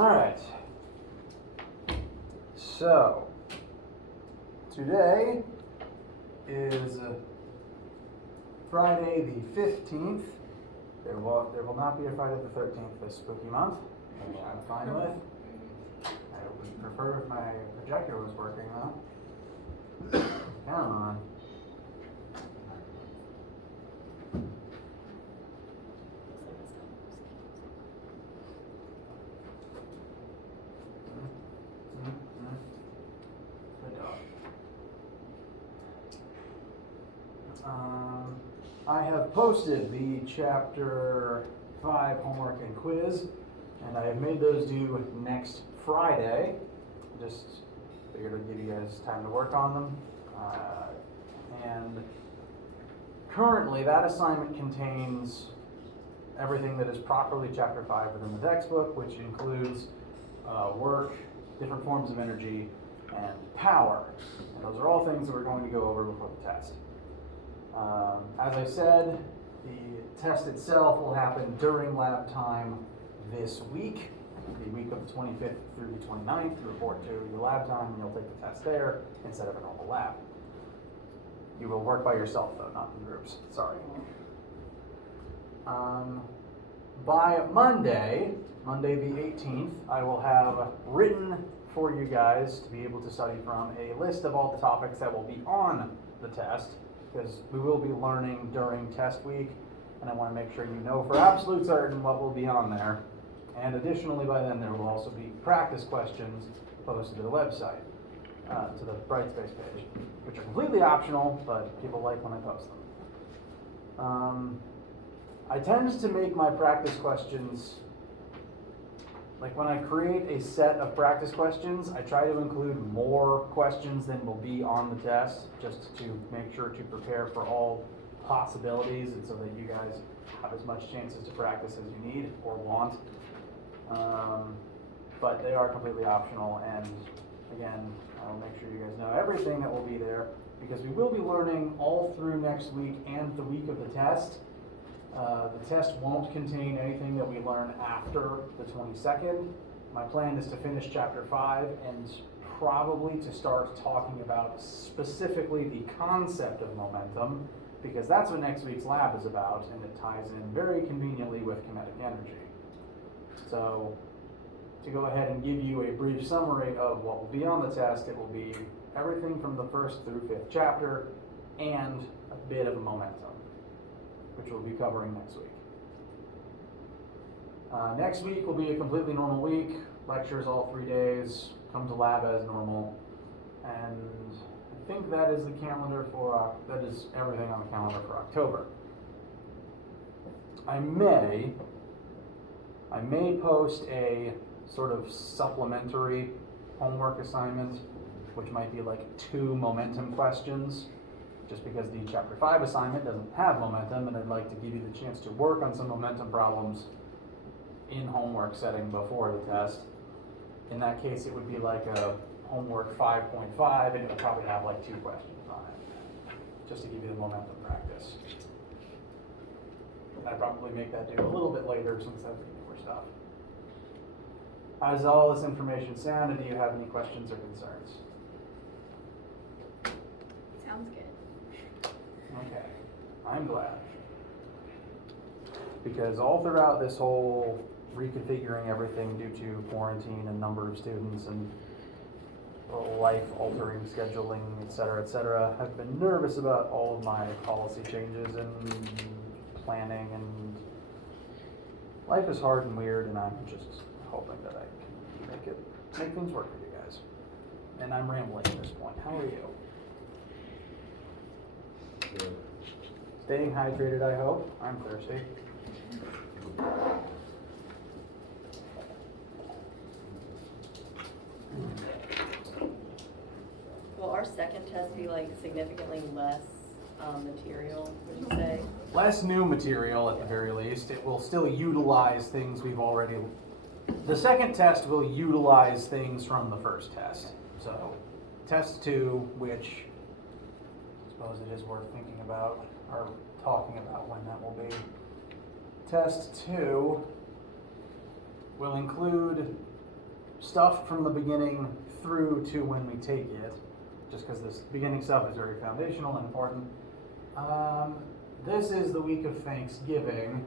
Alright. So, today is Friday the 15th. There will not be a Friday the 13th this spooky month, which I'm fine with. I would prefer if my projector was working though. Come on. I have posted the chapter 5 homework and quiz, and I have made those due next Friday. Just figured I'd give you guys time to work on them. And currently that assignment contains everything that is properly chapter 5 within the textbook, which includes work, different forms of energy, and power. And those are all things that we're going to go over before the test. As I said, the test itself will happen during lab time this week, the week of the 25th through the 29th. You report to your lab time and you'll take the test there instead of a normal lab. You will work by yourself though, not in groups. Sorry. By Monday the 18th, I will have written for you guys to be able to study from a list of all the topics that will be on the test, because we will be learning during test week, and I want to make sure you know for absolute certain what will be on there. And additionally, by then there will also be practice questions posted to the website, to the Brightspace page, which are completely optional, but people like when I post them. I tend to make my practice questions, like when I create a set of practice questions, I try to include more questions than will be on the test, just to make sure to prepare for all possibilities and so that you guys have as much chances to practice as you need or want. But they are completely optional, and again, I'll make sure you guys know everything that will be there, because we will be learning all through next week and the week of the test. The test won't contain anything that we learn after the 22nd. My plan is to finish chapter 5 and probably to start talking about specifically the concept of momentum, because that's what next week's lab is about, and it ties in very conveniently with kinetic energy. So, to go ahead and give you a brief summary of what will be on the test, it will be everything from the 1st through 5th chapter and a bit of momentum, which we'll be covering next week. Next week will be a completely normal week, lectures all 3 days, come to lab as normal, and I think that is the calendar for, that is everything on the calendar for October. I may post a sort of supplementary homework assignment, which might be like 2 momentum questions, just because the chapter 5 assignment doesn't have momentum, and I'd like to give you the chance to work on some momentum problems in homework setting before the test. In that case, it would be like a homework 5.5, and it would probably have like 2 questions on it, just to give you the momentum practice. I'd probably make that due a little bit later since that's the newer stuff. How does all this information sound, and do you have any questions or concerns? Sounds good. Okay, I'm glad. Because all throughout this whole reconfiguring everything due to quarantine and number of students and life-altering scheduling, et cetera, I've been nervous about all of my policy changes and planning, and life is hard and weird, and I'm just hoping that I can make things work for you guys. And I'm rambling at this point. How are you? Good. Staying hydrated, I hope. I'm thirsty. Will our second test be like significantly less material, would you say? Less new material at the very least. It will still utilize things we've already... The second test will utilize things from the first test. So, test 2, which I suppose it is worth thinking about, or talking about when that will be. Test 2 will include stuff from the beginning through to when we take it, just because this beginning stuff is very foundational and important. This is the week of Thanksgiving,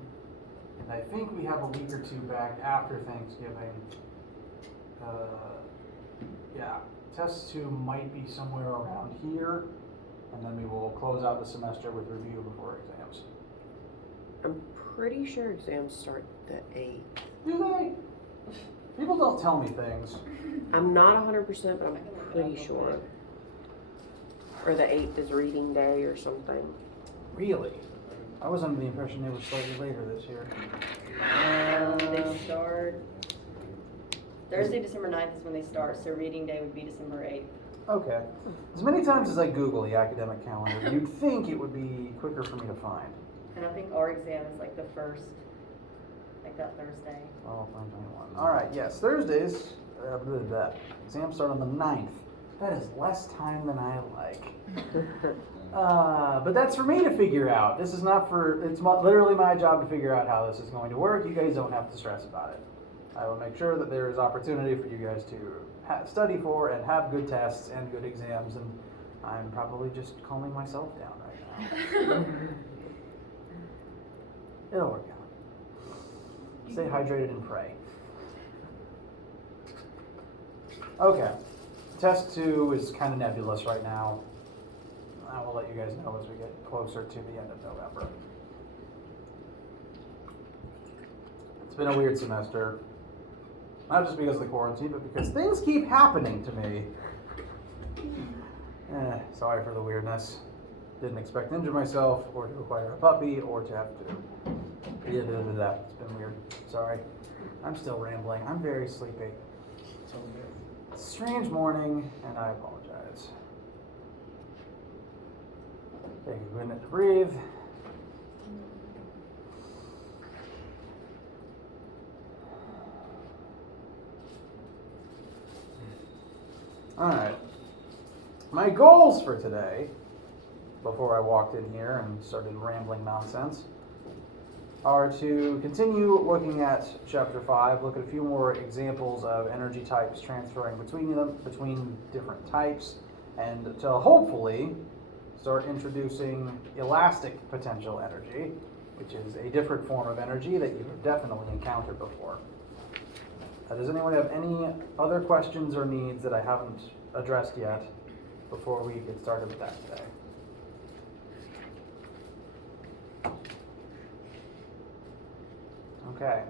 and I think we have a week or two back after Thanksgiving. Yeah, test 2 might be somewhere around here, and then we will close out the semester with review before exams. I'm pretty sure exams start the 8th. Do they? People don't tell me things. I'm not 100%, but I'm pretty sure. Or the 8th is reading day or something. Really? I was under the impression they were slightly later this year. They start, Thursday, December 9th is when they start, so reading day would be December 8th. Okay. As many times as I Google the academic calendar, you'd think it would be quicker for me to find. And I think our exam is like the first, like that Thursday. Oh, 2021. All right, yes, Thursdays, exams start on the 9th. That is less time than I like. But that's for me to figure out. This is not for, it's literally my job to figure out how this is going to work. You guys don't have to stress about it. I will make sure that there is opportunity for you guys to study for and have good tests and good exams, and I'm probably just calming myself down right now. It'll work out. Stay hydrated and pray. Okay. Test 2 is kind of nebulous right now. I will let you guys know as we get closer to the end of November. It's been a weird semester. Not just because of the quarantine, but because things keep happening to me. Sorry for the weirdness. Didn't expect to injure myself, or to acquire a puppy, or to have to... It's been weird. Sorry. I'm still rambling. I'm very sleepy. Strange morning, and I apologize. Take a minute to breathe. Alright. My goals for today, before I walked in here and started rambling nonsense, are to continue looking at Chapter 5, look at a few more examples of energy types transferring between different types, and to hopefully start introducing elastic potential energy, which is a different form of energy that you have definitely encountered before. Does anyone have any other questions or needs that I haven't addressed yet before we get started with that today? Okay.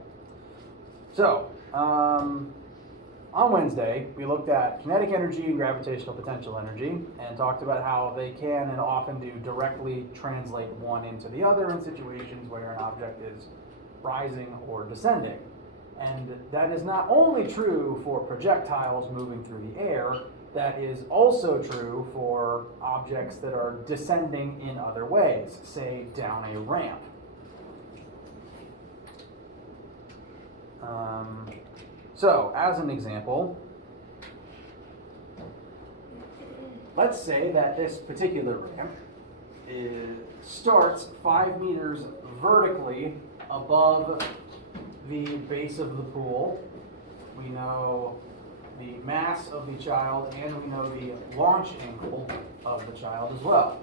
So, on Wednesday, we looked at kinetic energy and gravitational potential energy and talked about how they can and often do directly translate one into the other in situations where an object is rising or descending. And that is not only true for projectiles moving through the air, that is also true for objects that are descending in other ways, say down a ramp. So, as an example, let's say that this particular ramp starts 5 meters vertically above the base of the pool. We know the mass of the child, and we know the launch angle of the child as well.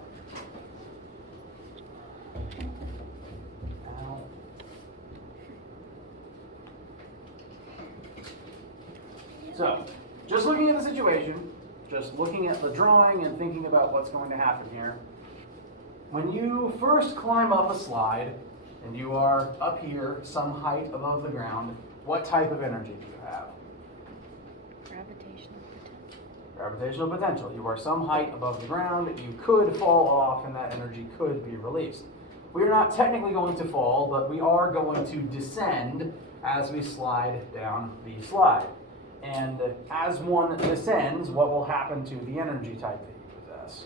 So, just looking at the situation, just looking at the drawing and thinking about what's going to happen here, when you first climb up a slide, and you are up here, some height above the ground, what type of energy do you have? Gravitational potential. Gravitational potential. You are some height above the ground, you could fall off and that energy could be released. We are not technically going to fall, but we are going to descend as we slide down the slide. And as one descends, what will happen to the energy type that you possess?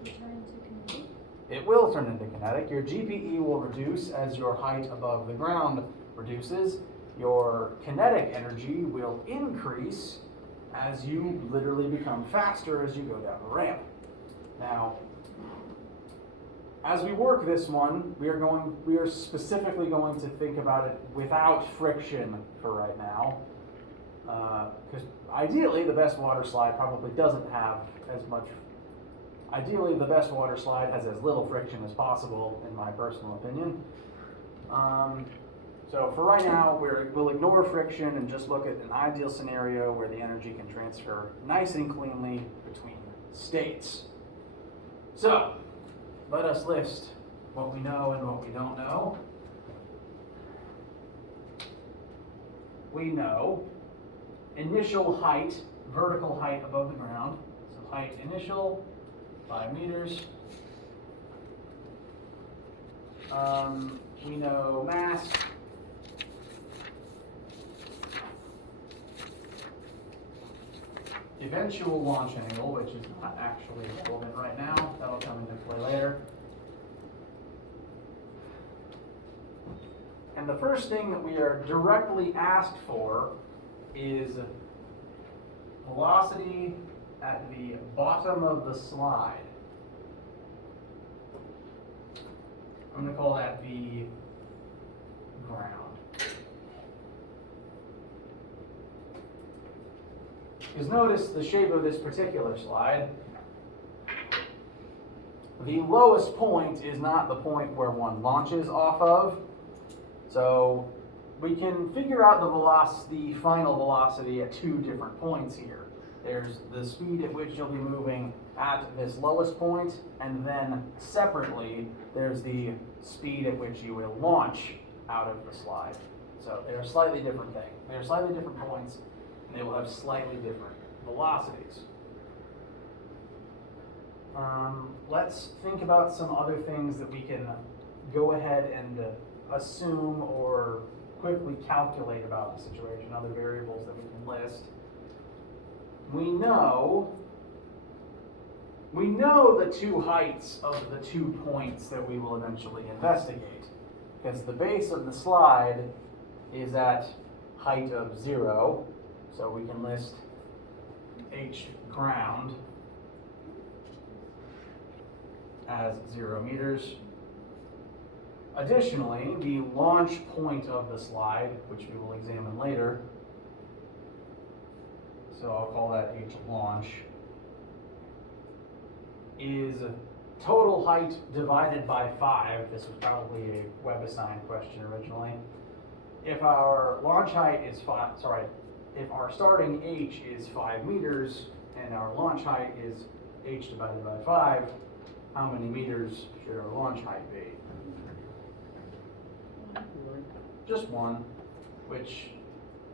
Will it turn into kinetic? It will turn into kinetic. Your GPE will reduce as your height above the ground reduces. Your kinetic energy will increase as you literally become faster as you go down the ramp. Now, as we work this one, we are specifically going to think about it without friction for right now. Because ideally, the best water slide probably doesn't have as much. Ideally, the best water slide has as little friction as possible, in my personal opinion. So for right now, we'll ignore friction and just look at an ideal scenario where the energy can transfer nice and cleanly between states. So, let us list what we know and what we don't know. We know initial height, vertical height above the ground. So height initial, 5 meters. We know mass. Eventual launch angle, which is not actually relevant right now. That'll come into play later. And the first thing that we are directly asked for is velocity at the bottom of the slide. I'm going to call that the ground. Because notice the shape of this particular slide. The lowest point is not the point where one launches off of. So we can figure out the final velocity at 2 different points here. There's the speed at which you'll be moving at this lowest point, and then separately, there's the speed at which you will launch out of the slide. So they're a slightly different thing. They're slightly different points, and they will have slightly different velocities. Let's think about some other things that we can go ahead and assume or quickly calculate about the situation, other variables that we can list. We know the 2 heights of the 2 points that we will eventually investigate, because the base of the slide is at height of 0, so we can list h ground as 0 meters. Additionally, the launch point of the slide, which we will examine later, so I'll call that h launch, is total height divided by 5. This was probably a WebAssign question originally. If our launch height is if our starting h is 5 meters and our launch height is h divided by 5, how many meters should our launch height be? Just 1, which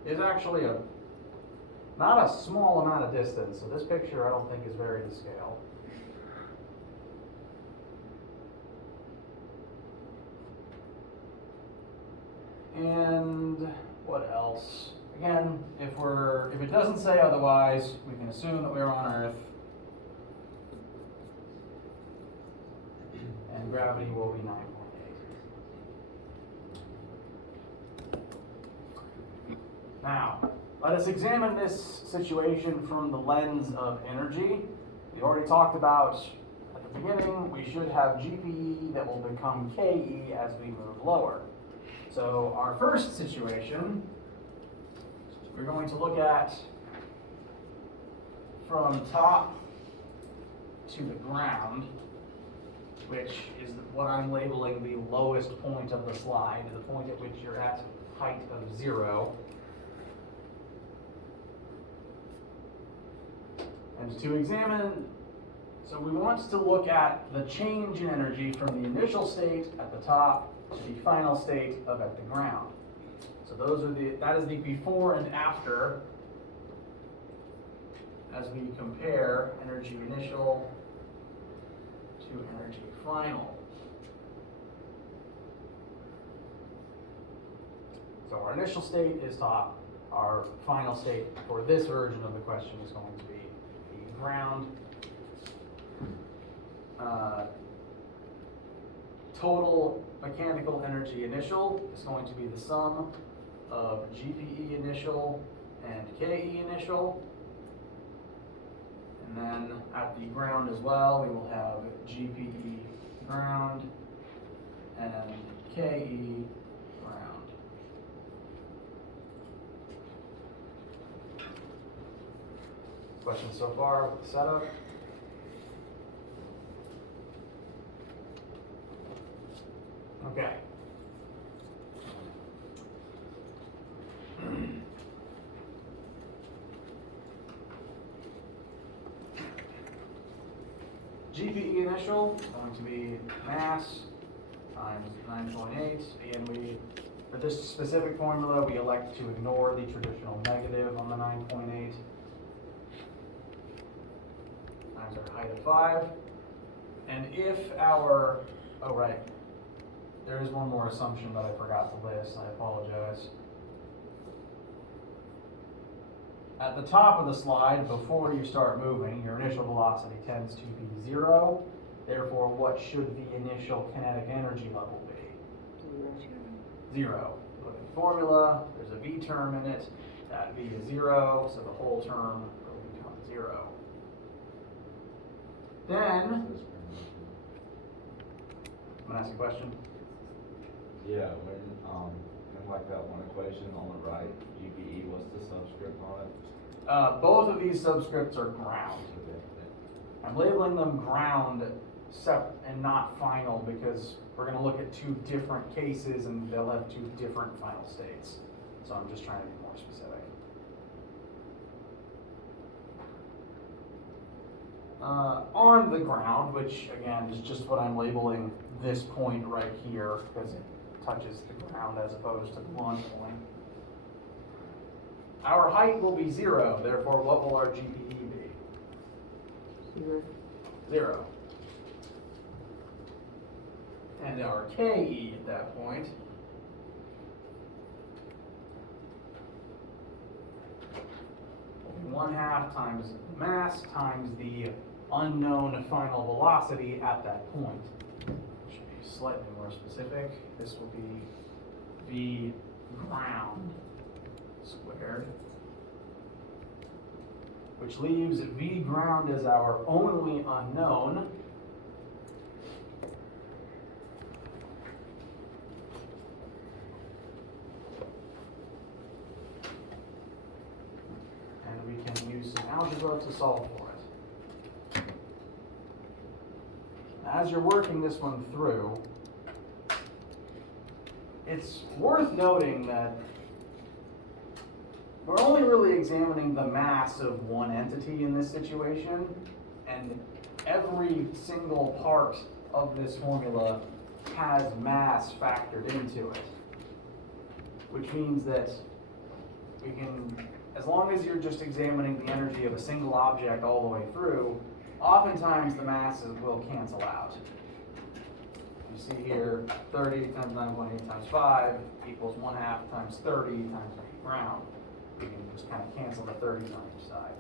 is actually not a small amount of distance. So this picture I don't think is very to scale. And what else? Again, if it doesn't say otherwise, we can assume that we're on Earth. And gravity will be 9.8. Now, let us examine this situation from the lens of energy. We already talked about at the beginning, we should have GPE that will become KE as we move lower. So our first situation, we're going to look at from top to the ground, which is what I'm labeling the lowest point of the slide, the point at which you're at height of 0. And to examine, so we want to look at the change in energy from the initial state at the top to the final state of at the ground. So that is the before and after as we compare energy initial to energy final. So our initial state is top. Our final state for this version of the question is going to be the ground. Total mechanical energy initial is going to be the sum of GPE initial and KE initial. And then at the ground as well, we will have GPE ground, and KE ground. Questions so far with the setup? Okay. GPE initial going to be mass times 9.8. Again, for this specific formula, we elect to ignore the traditional negative on the 9.8 times our height of 5. And if our, oh right, there is one more assumption that I forgot to list, I apologize. At the top of the slide, before you start moving, your initial velocity tends to be 0. Therefore, what should the initial kinetic energy level be? 0. Look at the formula, there's a V term in it. That V is 0, so the whole term will become 0. Then, I'm gonna ask you a question. Yeah, when like that one equation on the right, GPE, what's the subscript on it? Both of these subscripts are ground. Okay. I'm labeling them ground and not final because we're going to look at two different cases and they'll have two different final states. So I'm just trying to be more specific. On the ground, which again is just what I'm labeling this point right here because it touches the ground as opposed to the launch point. Our height will be 0, therefore what will our GPE be? 0. And our KE at that point will be 1/2 times mass times the unknown final velocity at that point. Should be slightly more specific. This will be V ground squared, which leaves V ground as our only unknown. And we can use some algebra to solve for it. As you're working this one through, it's worth noting that we're only really examining the mass of one entity in this situation, and every single part of this formula has mass factored into it. Which means that we can, as long as you're just examining the energy of a single object all the way through, oftentimes the masses will cancel out. You see here, 30 times 9.8 times 5 equals 1/2 times 30 times V ground. We can just kind of cancel the 30s on each side.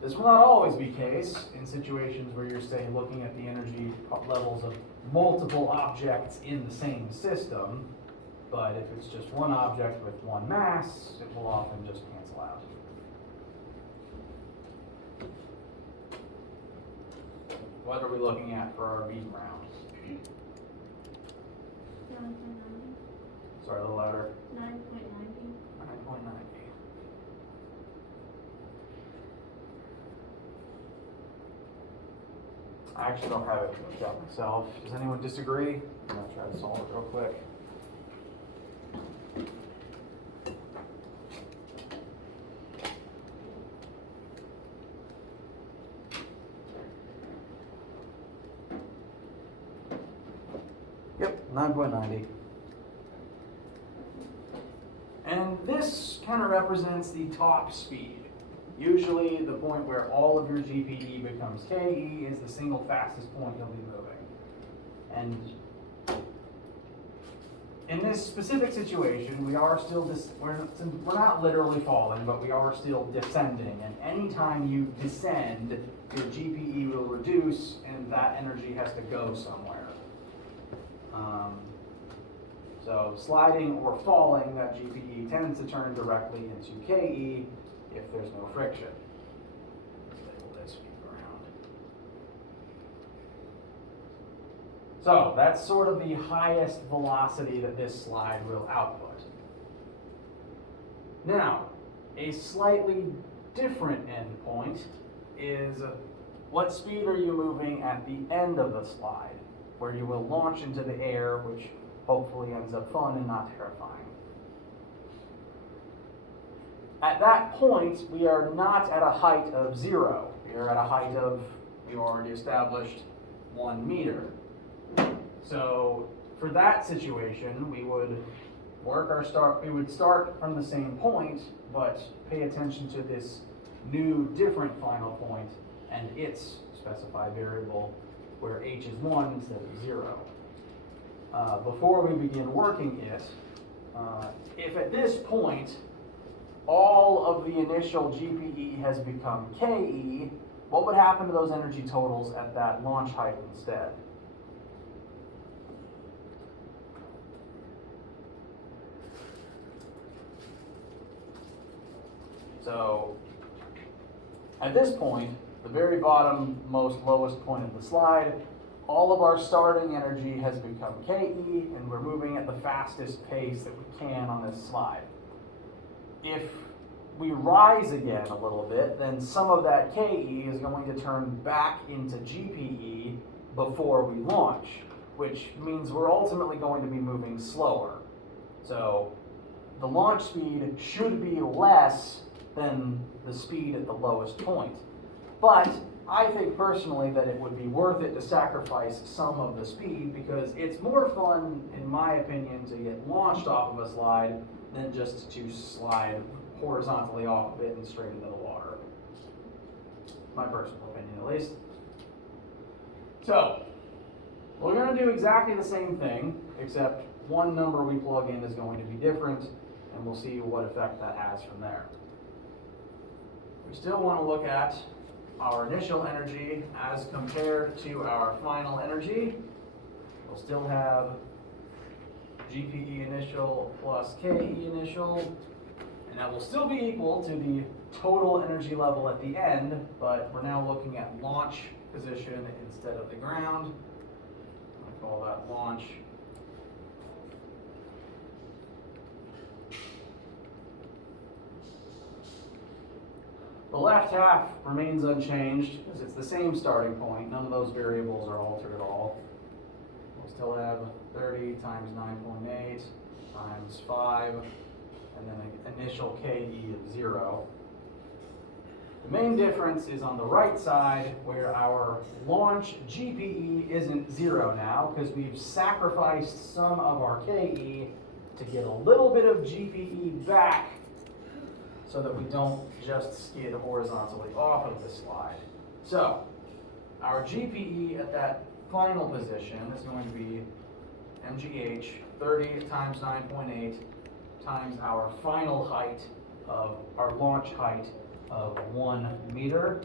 This will not always be the case in situations where you're, say, looking at the energy levels of multiple objects in the same system, but if it's just one object with one mass, it will often just cancel out. What are we looking at for our V ground? 9.90. Sorry, a little louder. 9.90. 9.90. I actually don't have it worked out myself. Does anyone disagree? I'm going to try to solve it real quick. Yep, 9.90. And this kind of represents the top speed. Usually the point where all of your GPE becomes KE is the single fastest point you'll be moving. And in this specific situation, we are still, we're not literally falling, but we are still descending. And anytime you descend, your GPE will reduce and that energy has to go somewhere. So sliding or falling, that GPE tends to turn directly into KE if there's no friction. Let's label this V ground. So that's sort of the highest velocity that this slide will output. Now, a slightly different endpoint is what speed are you moving at the end of the slide, where you will launch into the air, which hopefully ends up fun and not terrifying. At that point, we are not at a height of 0. We are at a height of, we've already established, 1 meter. So for that situation, we would start from the same point, but pay attention to this new different final point and its specified variable, where h is 1 instead of 0. Before we begin working it, if at this point all of the initial GPE has become KE, what would happen to those energy totals at that launch height instead? So at this point, the very bottom, most lowest point of the slide, all of our starting energy has become KE, and we're moving at the fastest pace that we can on this slide. If we rise again a little bit, then some of that KE is going to turn back into GPE before we launch, which means we're ultimately going to be moving slower. So the launch speed should be less than the speed at the lowest point. But I think personally that it would be worth it to sacrifice some of the speed, because it's more fun, in my opinion, to get launched off of a slide than just to slide horizontally off of it and straight into the water. My personal opinion, at least. So, we're going to do exactly the same thing, except one number we plug in is going to be different, and we'll see what effect that has from there. We still want to look at our initial energy as compared to our final energy. We'll still have GPE initial plus KE initial, and that will still be equal to the total energy level at the end, but we're now looking at launch position instead of the ground. I call that launch. The left half remains unchanged because it's the same starting point. None of those variables are altered at all. We'll still have 30 times 9.8 times 5, and then an initial KE of 0. The main difference is on the right side, where our launch GPE isn't 0 now, because we've sacrificed some of our KE to get a little bit of GPE back, so that we don't just skid horizontally off of the slide. So, our GPE at that final position is going to be MGH 30 times 9.8 times our final height of our launch height of 1 meter.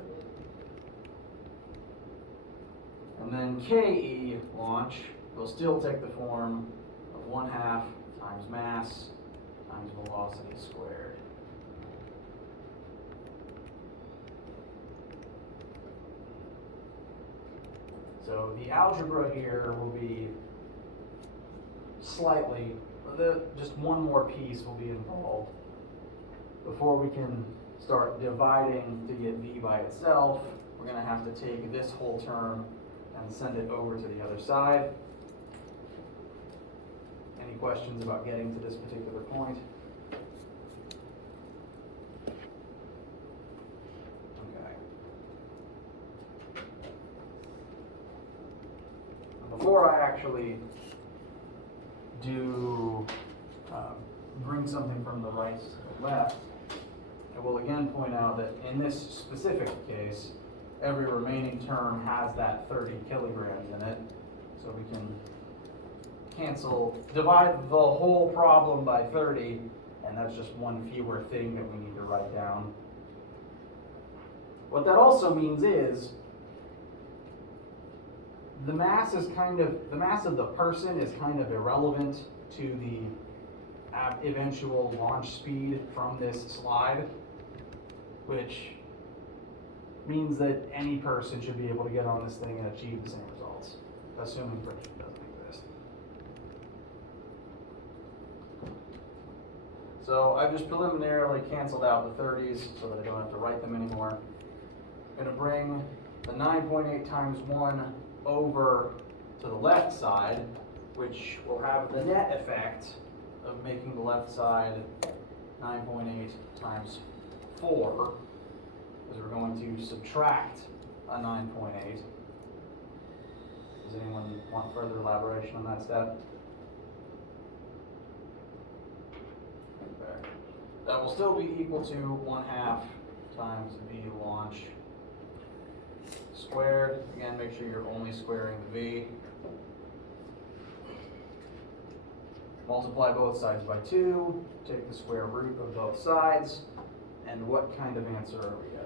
And then KE launch will still take the form of 1/2 times mass times velocity squared. So the algebra here will be slightly, just one more piece will be involved before we can start dividing to get v by itself. We're going to have to take this whole term and send it over to the other side. Any questions about getting to this particular point? Before I actually do bring something from the right to the left, I will again point out that in this specific case, every remaining term has that 30 kilograms in it, so we can divide the whole problem by 30, and that's just one fewer thing that we need to write down. What that also means is the mass of the person is kind of irrelevant to the eventual launch speed from this slide, which means that any person should be able to get on this thing and achieve the same results. assuming friction doesn't exist. So I've just preliminarily canceled out the 30s so that I don't have to write them anymore. I'm gonna bring the 9.8 times 1 over to the left side, which will have the net effect of making the left side 9.8 times 4, because we're going to subtract a 9.8. Does anyone want further elaboration on that step? Okay. That will still be equal to 1/2 times v launch squared. Again, make sure you're only squaring the v. Multiply both sides by 2, take the square root of both sides, and what kind of answer are we getting?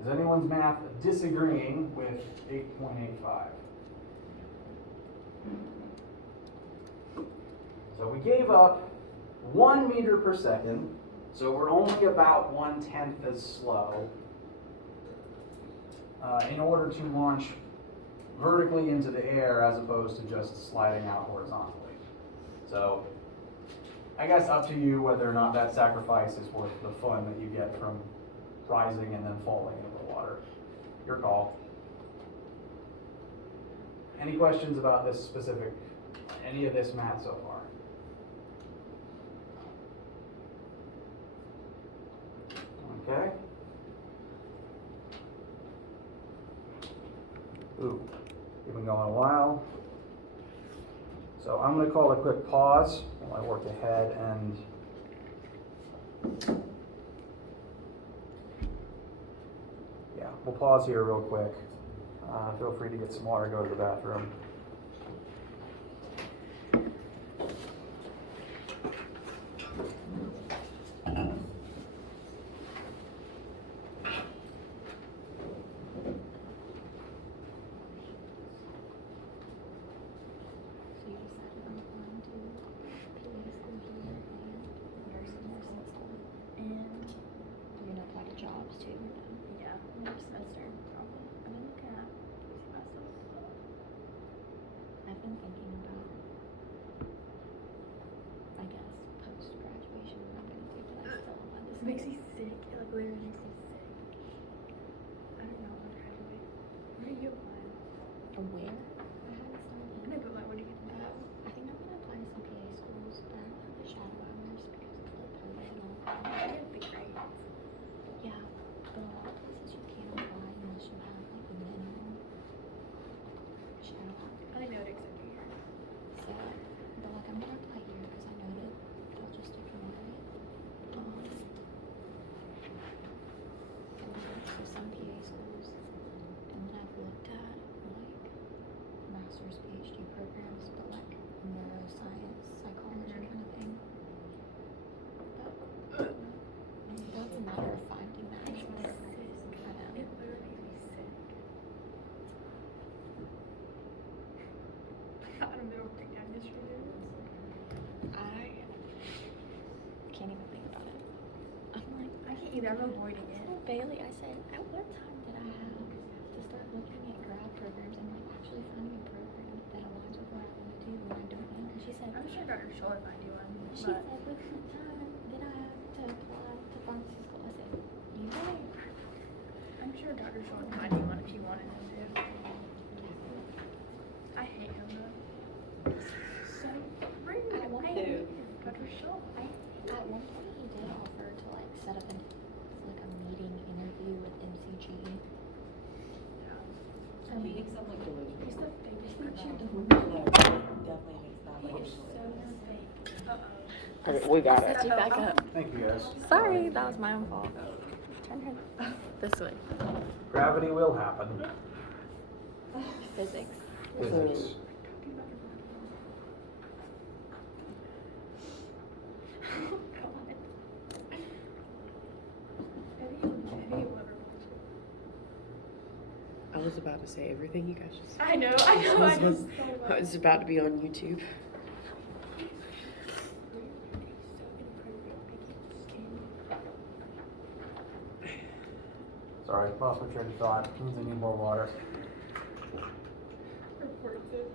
Is anyone's math disagreeing with 8.85? So we gave up 1 meter per second, so we're only about 1/10 as slow in order to launch vertically into the air as opposed to just sliding out horizontally. So I guess up to you whether or not that sacrifice is worth the fun that you get from rising and then falling into the water. Your call. Any questions about this specific, any of this math so far? Okay. Ooh, we've been going a while. So I'm going to call a quick pause while I work ahead and we'll pause here real quick. Feel free to get some water, go to the bathroom. Makes me sick. It like literally makes me sick. I don't know what to graduate. Where do you apply? Where? I haven't started. No, but like, where do you get that? I think I'm gonna apply to some PA schools that have the shadow hours because of the COVID and all that. I get the grades. Yeah, but a lot of places you can't apply unless you have like a minimum shadow hours. I think they would accept you here. So, but like I'm gonna apply here because I know that they'll just ignore it. For some PA schools, and then I've looked at like master's PhD programs, but like neuroscience, psychology kind of thing. But that's a matter of finding that. Makes me sick. I know. It literally makes me sick. I got a middle breakdown yesterday. I can't even think about it. I'm like, I can't either. I'm avoiding it. told Bailey, I said, at what time did I have to start looking at grad programs and like actually finding a program that aligns with what I want to do when I don't know? And she said, I'm sure Dr. Scholl would find you one. she But said, what time did I have to apply to pharmacy school? I said, you right. I'm sure Dr. Scholl would find you one if you wanted him to. I hate him though. So rude. I want I to. hate Dr. Scholl. At one point he did offer to like set up like a meeting interview with MCG. He thinks I'm like delusional. He's the fakest person. Definitely thinks that. He is so fake. Uh-oh. Okay, we got it. Set you back up. Thank you guys. Sorry, that was my own fault. Turn her this way. Gravity will happen. Physics. Physics. God. Have you ever was about to say everything you guys just said. I know, I just thought about It's about to be on YouTube. Sorry, lost my train of thought. Means I need more water. Reports it.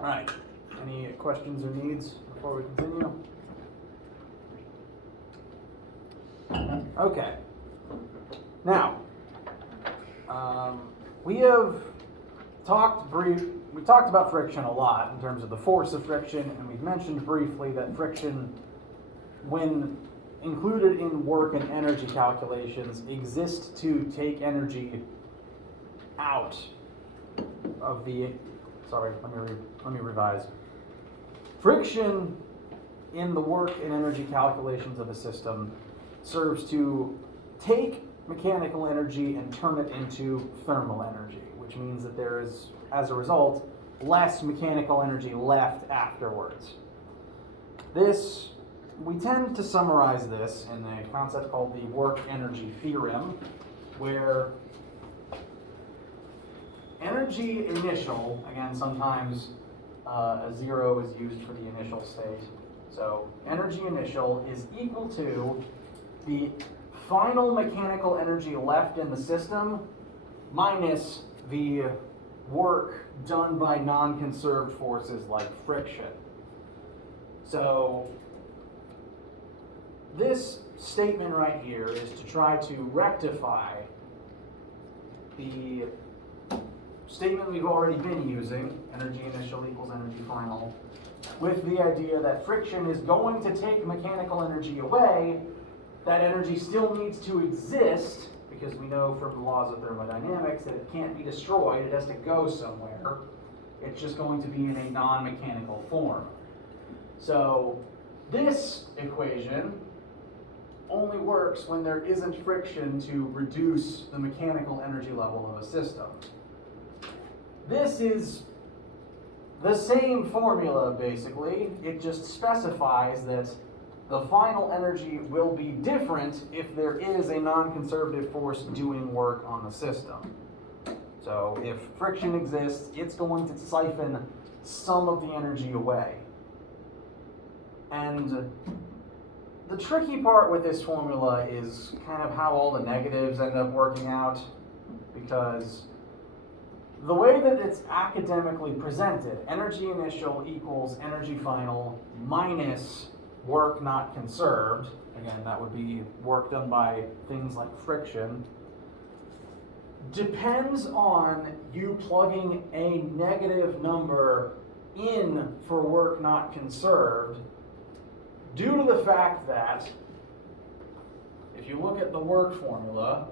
All right. Any questions or needs before we continue? Okay. Now, we have we talked about friction a lot in terms of the force of friction, and we've mentioned briefly that friction, when included in work and energy calculations, exists to take energy out of the, sorry, let me revise. Friction in the work and energy calculations of a system serves to take mechanical energy and turn it into thermal energy, which means that there is, as a result, less mechanical energy left afterwards. We tend to summarize this in a concept called the work energy theorem, where energy initial, again, sometimes a 0 is used for the initial state. So energy initial is equal to the final mechanical energy left in the system minus the work done by non-conserved forces like friction. So this statement right here is to try to rectify the statement we've already been using, energy initial equals energy final, with the idea that friction is going to take mechanical energy away. That energy still needs to exist, because we know from the laws of thermodynamics that it can't be destroyed, it has to go somewhere. It's just going to be in a non-mechanical form. So this equation only works when there isn't friction to reduce the mechanical energy level of a system. This is the same formula, basically. It just specifies that the final energy will be different if there is a non-conservative force doing work on the system. So if friction exists, it's going to siphon some of the energy away. And the tricky part with this formula is kind of how all the negatives end up working out, because the way that it's academically presented, energy initial equals energy final minus work not conserved, again, that would be work done by things like friction, depends on you plugging a negative number in for work not conserved, due to the fact that if you look at the work formula,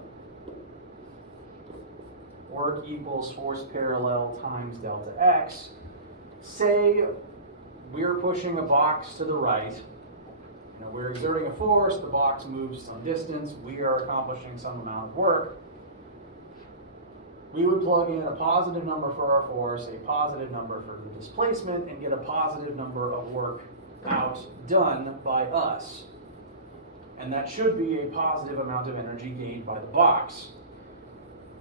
work equals force parallel times delta x. Say we're pushing a box to the right. We're exerting a force, the box moves some distance, we are accomplishing some amount of work. We would plug in a positive number for our force, a positive number for the displacement, and get a positive number of work out done by us. And that should be a positive amount of energy gained by the box.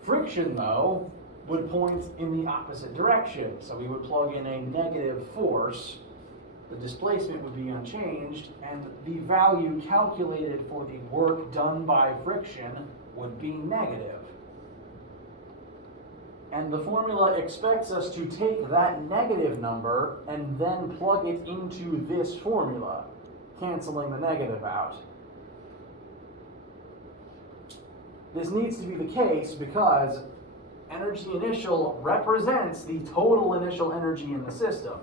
Friction, though, would point in the opposite direction. So we would plug in a negative force, the displacement would be unchanged, and the value calculated for the work done by friction would be negative. And the formula expects us to take that negative number and then plug it into this formula, canceling the negative out. This needs to be the case because energy initial represents the total initial energy in the system.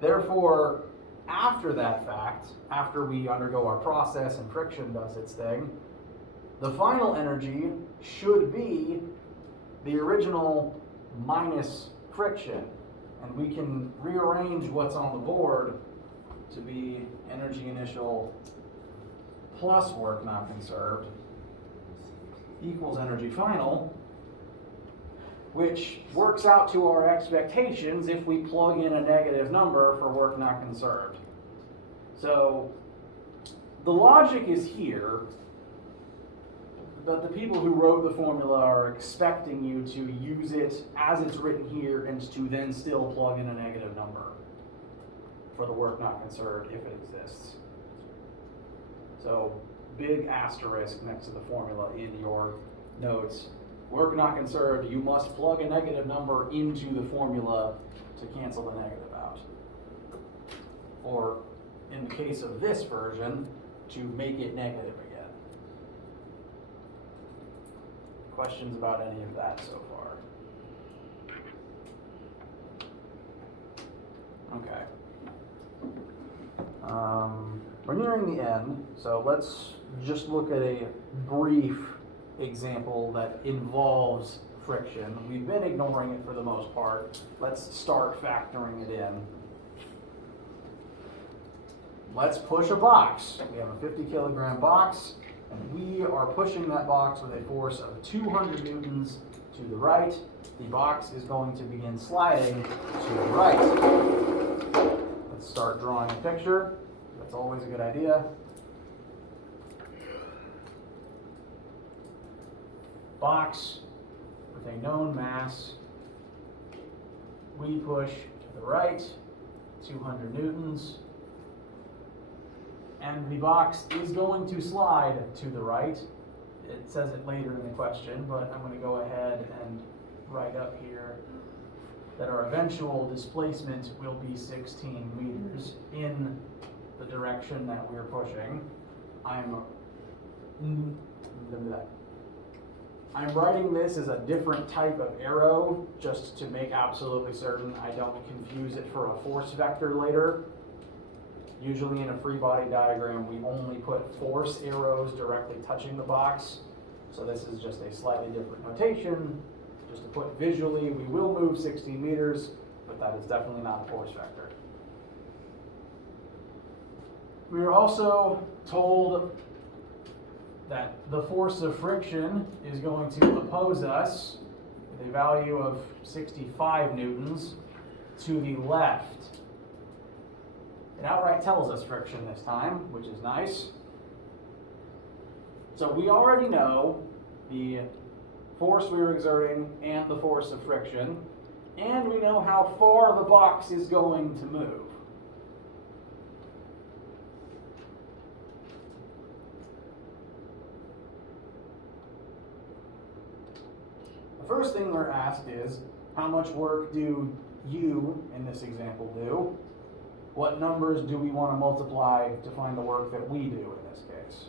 Therefore, after that fact, after we undergo our process and friction does its thing, the final energy should be the original minus friction. And we can rearrange what's on the board to be energy initial plus work not conserved equals energy final, which works out to our expectations if we plug in a negative number for work not conserved. So the logic is here. but the people who wrote the formula are expecting you to use it as it's written here and to then still plug in a negative number for the work not conserved if it exists. So big asterisk next to the formula in your notes. Work not conserved, you must plug a negative number into the formula to cancel the negative out. Or in the case of this version, to make it negative again. Questions about any of that so far? Okay. We're nearing the end, so let's just look at a brief example that involves friction. We've been ignoring it for the most part. Let's start factoring it in. Let's push a box. We have a 50 kilogram box, and we are pushing that box with a force of 200 newtons to the right. The box is going to begin sliding to the right. Let's start drawing a picture. That's always a good idea. Box with a known mass. We push to the right, 200 newtons. And the box is going to slide to the right. It says it later in the question, but I'm going to go ahead and write up here that our eventual displacement will be 16 meters in the direction that we're pushing. I'm writing this as a different type of arrow just to make absolutely certain I don't confuse it for a force vector later. Usually in a free body diagram, we only put force arrows directly touching the box. So this is just a slightly different notation. Just to put visually, we will move 16 meters, but that is definitely not a force vector. We are also told that the force of friction is going to oppose us with a value of 65 newtons to the left. It outright tells us friction this time, which is nice. So we already know the force we're exerting and the force of friction, and we know how far the box is going to move. The first thing we're asked is, how much work do you, in this example, do? What numbers do we want to multiply to find the work that we do in this case?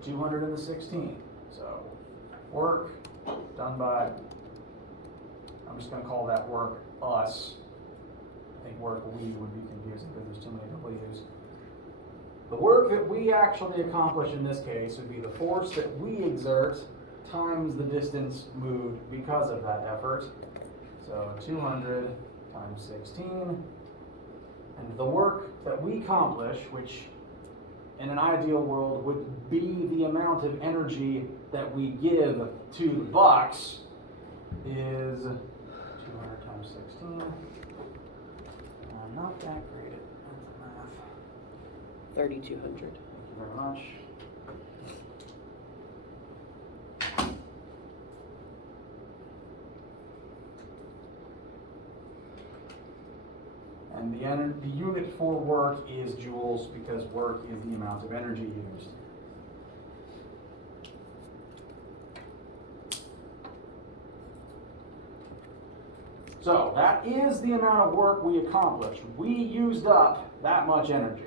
The 200 and the 16. So work done by, I'm just going to call that work us. I think work we would be confusing because there's too many W's. The work that we actually accomplish in this case would be the force that we exert times the distance moved because of that effort. So 200 times 16. And the work that we accomplish, which in an ideal world would be the amount of energy that we give to the box, is 200 times 16. I'm not that great at math. 3,200. Thank you very much. And the unit for work is joules because work is the amount of energy used. So that is the amount of work we accomplished. We used up that much energy.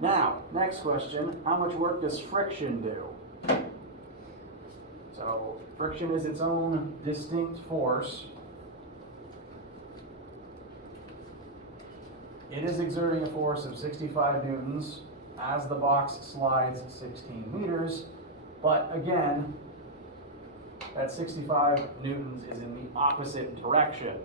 Now, next question, how much work does friction do? So friction is its own distinct force. It is exerting a force of 65 newtons as the box slides 16 meters, but again, that 65 newtons is in the opposite direction.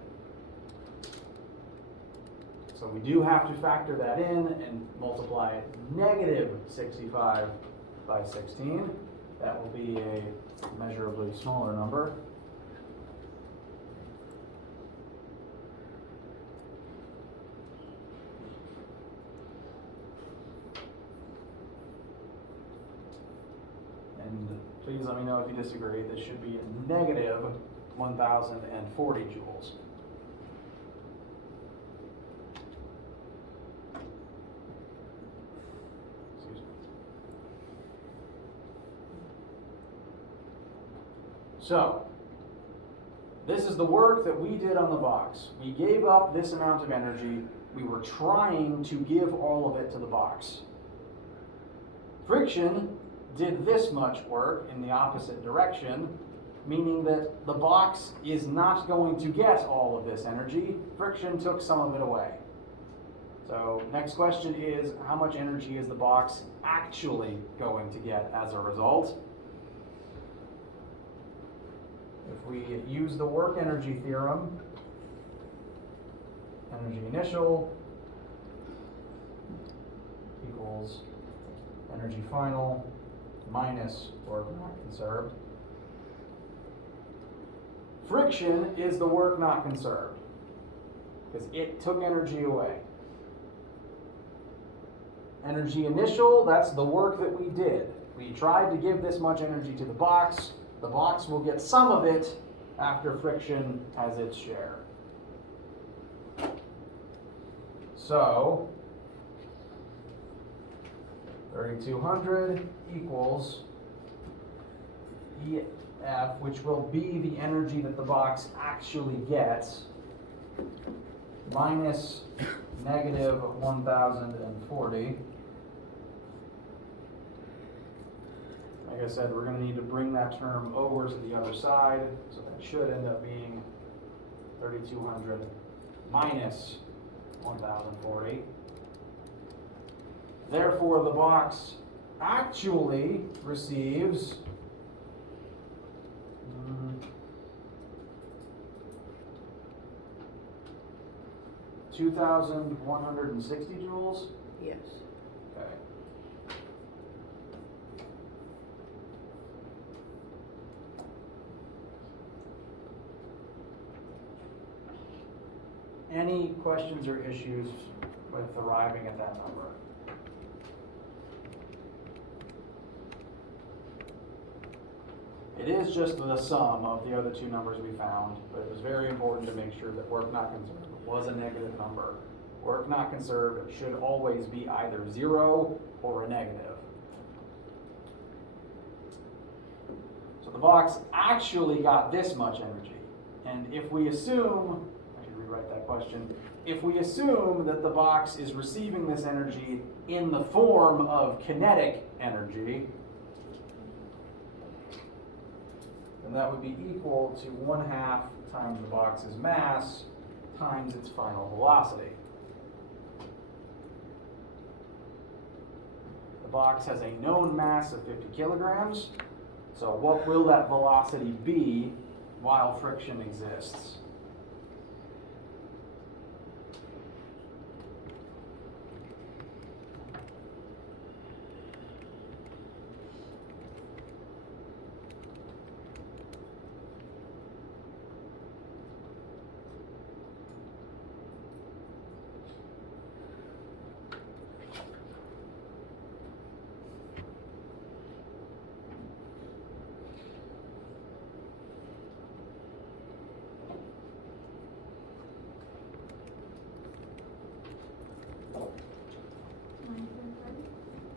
So we do have to factor that in and multiply negative 65 by 16. That will be a measurably smaller number. please let me know if you disagree. This should be negative 1,040 joules. Excuse me. So, this is the work that we did on the box. We gave up this amount of energy. We were trying to give all of it to the box. Friction did this much work in the opposite direction, meaning that the box is not going to get all of this energy. Friction took some of it away. So next question is, how much energy is the box actually going to get as a result? If we use the work energy theorem, energy initial equals energy final minus work not conserved. Friction is the work not conserved because it took energy away. Energy initial, that's the work that we did. We tried to give this much energy to the box. The box will get some of it after friction has its share. So, 3,200 equals EF, which will be the energy that the box actually gets, minus negative 1,040. Like I said, we're going to need to bring that term over to the other side, so that should end up being 3,200 minus 1,040. Therefore, the box actually receives 2,160 joules. Yes. Okay. Any questions or issues with arriving at that number? It is just the sum of the other two numbers we found, but it was very important to make sure that work not conserved was a negative number. Work not conserved should always be either 0 or a negative. So the box actually got this much energy. And if we assume, I should rewrite that question, if we assume that the box is receiving this energy in the form of kinetic energy, then that would be equal to 1/2 times the box's mass times its final velocity. The box has a known mass of 50 kilograms, so what will that velocity be while friction exists?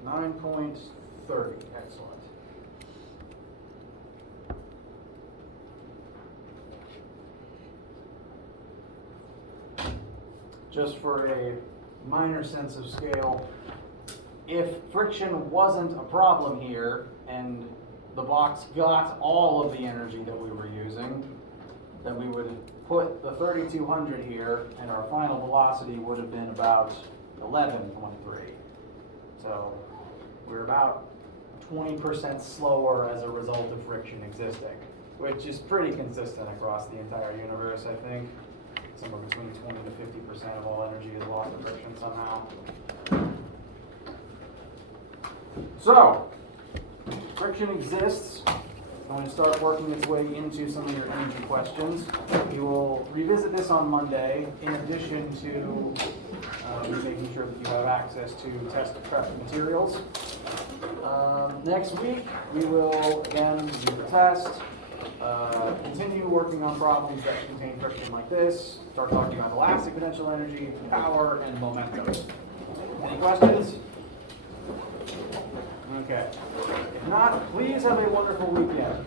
Mine 9.30, excellent. Just for a minor sense of scale, if friction wasn't a problem here and the box got all of the energy that we were using, then we would put the 3,200 here and our final velocity would have been about 11.3. So we're about 20% slower as a result of friction existing, which is pretty consistent across the entire universe, I think. Somewhere between 20 to 50% of all energy is lost to friction somehow. So, friction exists going to start working its way into some of your energy questions. We will revisit this on Monday, in addition to making sure that you have access to test prep materials. Next week, we will again do the test, continue working on problems that contain friction like this, start talking about elastic potential energy, power, and momentum. Any questions? Okay. If not, please have a wonderful weekend.